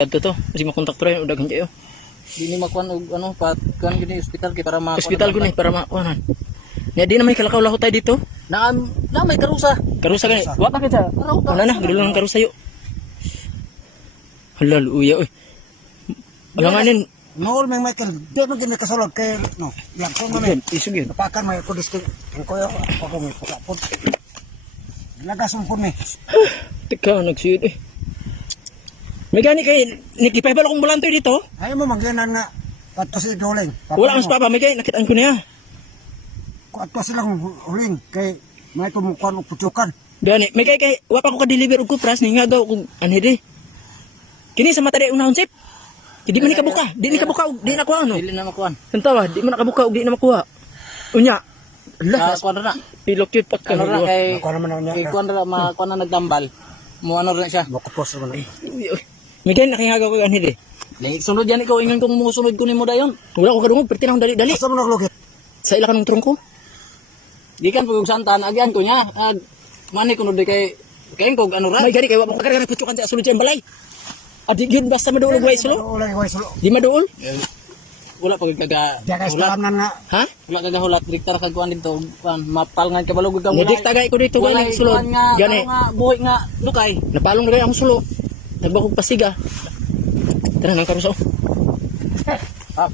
Adto to, kasi makontak to rin, udagan kayo. Dini makuan og ano pat kan gini hospital kay para ma Hospital ko ni, para makuhanan. Nga di na may kalakaw-laho tayo dito. na may karusa. Karusa gani, wala ka sa. Wala na, gano'n lang karusa yun. Hala, luya, uy. Alanganin. Nool may Michael, di mo gini kasulod kay no. Lang ko man. Isog yun. Napakan may ko disk ko yo ako may pakapon. Lagasong pun ni. Teka, nagsiyod eh. May gani kay, nakipahibal akong bulantoy dito. Ay mo mangyanan nga pato si Doling. Wala kang papa, may gani, nakitaan ko niya. Ato silang huling kay may kumukuan og putukan. Gani, may kay, wapa ko ka-deliver og kupras, ni nga daw kung anhidi. Kini sa mata di unahon sip. Di man ni kabuka, di ni kabuka, di na kuha ano. Dili na makuan. Tantawa, di man nakabuka, di na makuha. Unya. Sa Allah, kuan na. pilok yun pat ka. Ano na kay Ako naman niya. kay kuan na makuan na nagdambal. Mo ano rin siya. Bokopos naman. May gani, nakingagaw ko anhidi. Dili sunod yan ikaw ingon kong musunod ko nimo dayon. Wala ko kadungog, perti na akong dali-dali. Asa mo naglugit? Sa ila ka ng trungko. Gikan pug santan agyan ko niya. Mani kuno di kay kog ano ra. May gani, kay wapa ko karga putukan sa sulod siya balay. Adi yun, basta maduol og way sulo. Ulay way sulo. Di maduol. Wala pag kaga Diya guys hulat. palam nga. Ha? Wala kaga hulat diktar kag kuan dito. Kuan mapal nga kabalog kag Mudik tagay ko dito gani sulod. Gani. nga buhi nga dukay. Napalong na kayo ang sulo. Nagbakog pasiga. Tara, nang karusaw. Ah,